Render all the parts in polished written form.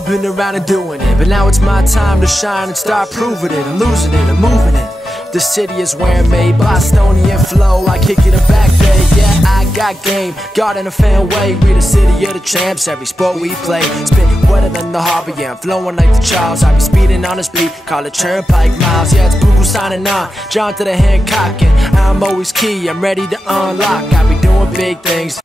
I've been around and doing it, but now it's my time to shine and start proving it. I'm losing it, I'm moving it. The city is where I'm made, Bostonian flow, I kick it a back day. Yeah, I got game, God in a fan way. We the city of the champs, every sport we play. Spit wetter than the harbor, yeah, I'm flowing like the Charles. I be speeding on this beat, call it Turnpike Miles. Yeah, it's Bugle signing on, John to the Hancock, and I'm always key, I'm ready to unlock. I be doing big things.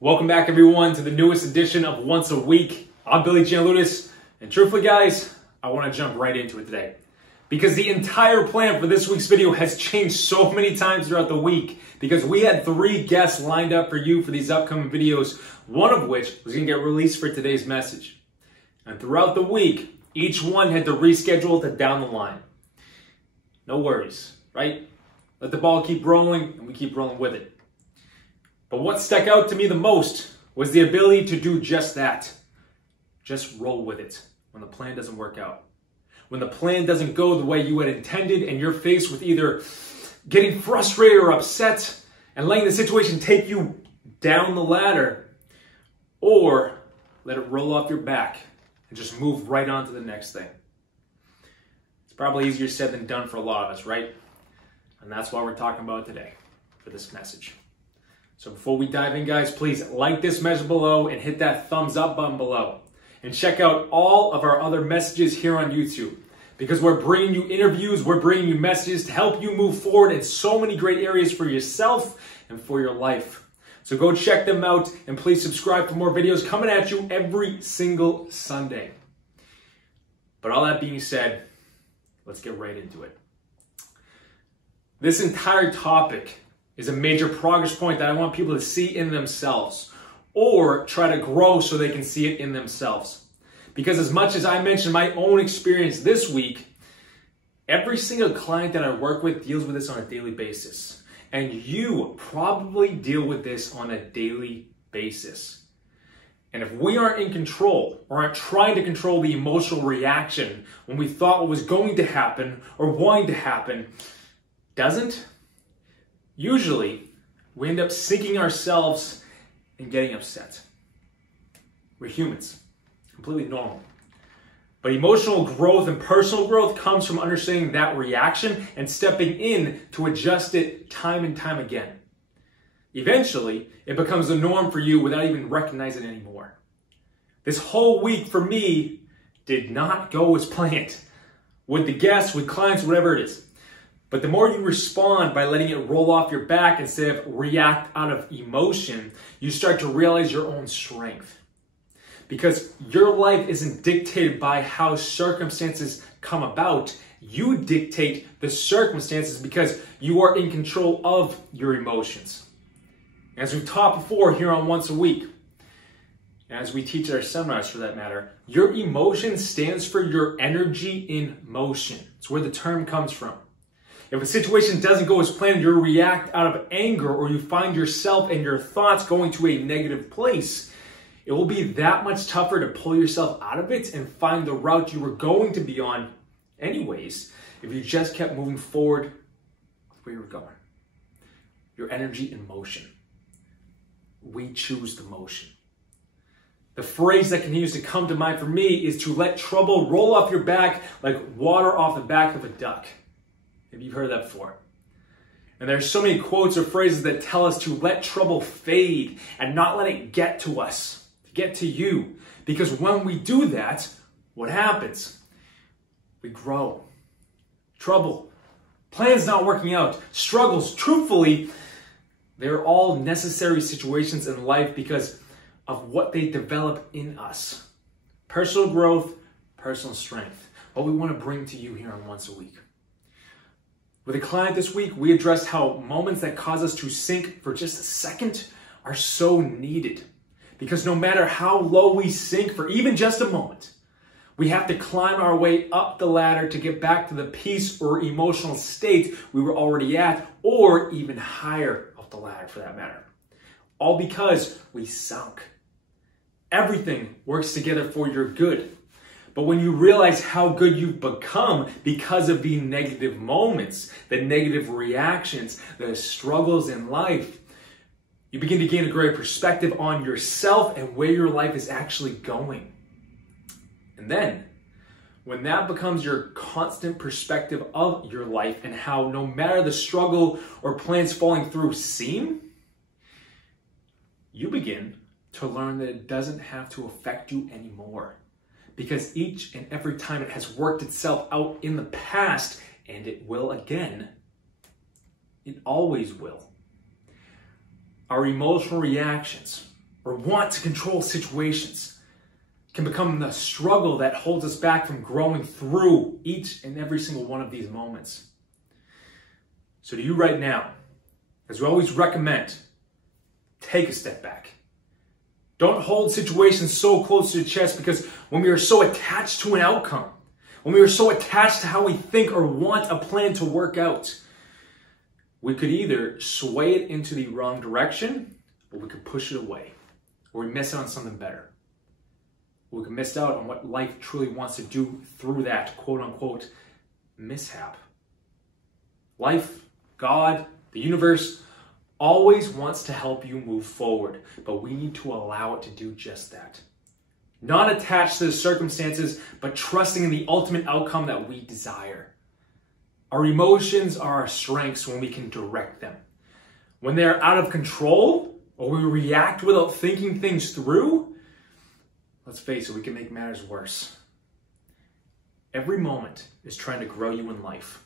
Welcome back, everyone, to the newest edition of Once a Week. I'm Billy Gianlutis, and truthfully, guys, I want to jump right into it today. Because the entire plan for this week's video has changed so many times throughout the week, because we had 3 guests lined up for you for these upcoming videos, one of which was going to get released for today's message. And throughout the week, each one had to reschedule to down the line. No worries, right? Let the ball keep rolling, and we keep rolling with it. But what stuck out to me the most was the ability to do just that. Just roll with it when the plan doesn't work out. When the plan doesn't go the way you had intended and you're faced with either getting frustrated or upset and letting the situation take you down the ladder, or let it roll off your back and just move right on to the next thing. It's probably easier said than done for a lot of us, right? And that's why we're talking about it today for this message. So before we dive in, guys, please like this message below and hit that thumbs up button below. And check out all of our other messages here on YouTube, because we're bringing you interviews, we're bringing you messages to help you move forward in so many great areas for yourself and for your life. So go check them out, and please subscribe for more videos coming at you every single Sunday. But all that being said, let's get right into it. This entire topic is a major progress point that I want people to see in themselves, or try to grow so they can see it in themselves. Because as much as I mentioned my own experience this week, every single client that I work with deals with this on a daily basis. And you probably deal with this on a daily basis. And if we aren't in control, or aren't trying to control the emotional reaction when we thought what was going to happen or wanting to happen doesn't, usually we end up sinking ourselves and getting upset. We're humans, completely normal. But emotional growth and personal growth comes from understanding that reaction and stepping in to adjust it time and time again. Eventually, it becomes the norm for you without even recognizing it anymore. This whole week for me did not go as planned. With the guests, with clients, whatever it is. But the more you respond by letting it roll off your back instead of react out of emotion, you start to realize your own strength. Because your life isn't dictated by how circumstances come about. You dictate the circumstances because you are in control of your emotions. As we've taught before here on Once a Week, and as we teach at our seminars for that matter, your emotion stands for your energy in motion. It's where the term comes from. If a situation doesn't go as planned, you react out of anger, or you find yourself and your thoughts going to a negative place, it will be that much tougher to pull yourself out of it and find the route you were going to be on anyways if you just kept moving forward where you were going. Your energy in motion. We choose the motion. The phrase that continues to come to mind for me is to let trouble roll off your back like water off the back of a duck. Maybe you've heard that before. And there's so many quotes or phrases that tell us to let trouble fade and not let it get to us, to get to you. Because when we do that, what happens? We grow. Trouble, plans not working out, struggles, truthfully, they're all necessary situations in life because of what they develop in us. Personal growth, personal strength. What we want to bring to you here on Once a Week. With a client this week, we addressed how moments that cause us to sink for just a second are so needed. Because no matter how low we sink for even just a moment, we have to climb our way up the ladder to get back to the peace or emotional state we were already at, or even higher up the ladder for that matter. All because we sunk. Everything works together for your good. But when you realize how good you've become because of the negative moments, the negative reactions, the struggles in life, You begin to gain a greater perspective on yourself and where your life is actually going. And then, when that becomes your constant perspective of your life and how no matter the struggle or plans falling through seem, you begin to learn that it doesn't have to affect you anymore. Because each and every time it has worked itself out in the past, and it will again, it always will. Our emotional reactions or want to control situations can become the struggle that holds us back from growing through each and every single one of these moments. So to you right now, as we always recommend, take a step back. Don't hold situations so close to the chest, because when we are so attached to an outcome, when we are so attached to how we think or want a plan to work out, we could either sway it into the wrong direction, or we could push it away, or we miss out on something better. We could miss out on what life truly wants to do through that quote-unquote mishap. Life, God, the universe always wants to help you move forward, but we need to allow it to do just that. Not attached to the circumstances, but trusting in the ultimate outcome that we desire. Our emotions are our strengths when we can direct them. When they're out of control, or we react without thinking things through, let's face it, we can make matters worse. Every moment is trying to grow you in life,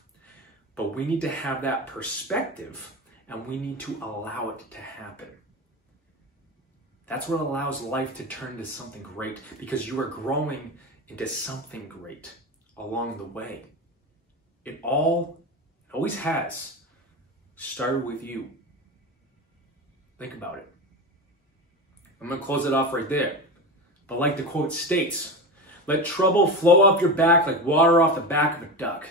but we need to have that perspective, and we need to allow it to happen. That's what allows life to turn into something great, because you are growing into something great along the way. It always has started with you. Think about it. I'm going to close it off right there. But like the quote states, let trouble flow off your back like water off the back of a duck.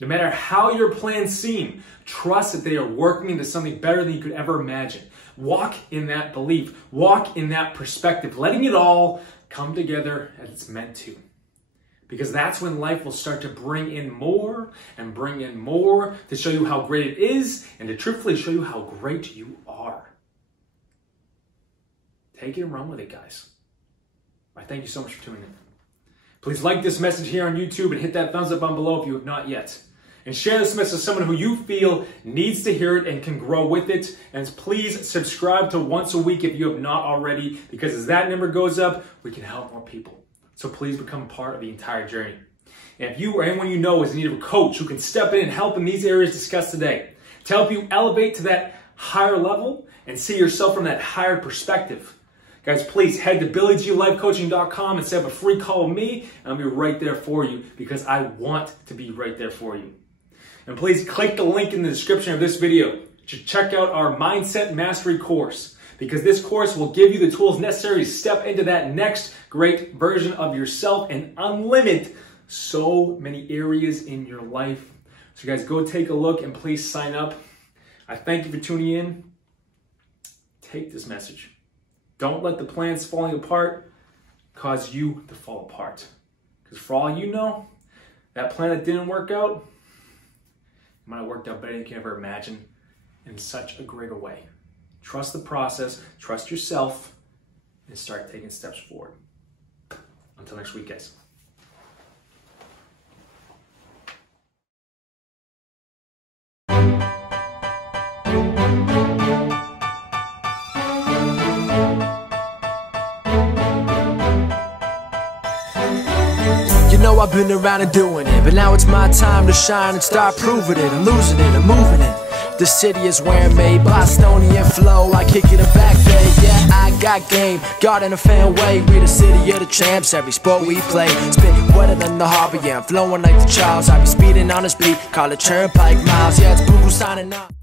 No matter how your plans seem, trust that they are working into something better than you could ever imagine. Walk in that belief. Walk in that perspective, letting it all come together as it's meant to. Because that's when life will start to bring in more and bring in more to show you how great it is and to truthfully show you how great you are. Take it and run with it, guys. I thank you so much for tuning in. Please like this message here on YouTube and hit that thumbs up button below if you have not yet. And share this message with someone who you feel needs to hear it and can grow with it. And please subscribe to Once a Week if you have not already, because as that number goes up, we can help more people. So please become part of the entire journey. And if you or anyone you know is in need of a coach who can step in and help in these areas discussed today, to help you elevate to that higher level and see yourself from that higher perspective, guys, please head to BillyGLifeCoaching.com and set up a free call with me, and I'll be right there for you, because I want to be right there for you. And please click the link in the description of this video to check out our Mindset Mastery course, because this course will give you the tools necessary to step into that next great version of yourself and unlimit so many areas in your life. So guys, go take a look and please sign up. I thank you for tuning in. Take this message. Don't let the plans falling apart cause you to fall apart. Because for all you know, that plan that didn't work out, it might have worked out better than you can ever imagine in such a greater way. Trust the process, trust yourself, and start taking steps forward. Until next week, guys. You know I've been around and doing it, but now it's my time to shine and start proving it. I'm losing it, I'm moving it. The city is where I'm made, Bostonian flow, I kick it back there. Yeah, I got game, got in a fan way. We the city of the champs, every sport we play. Spit wetter than the harbor, yeah, I'm flowing like the Charles. I be speeding on this beat, call it Turnpike Miles. Yeah, it's Boo signing up.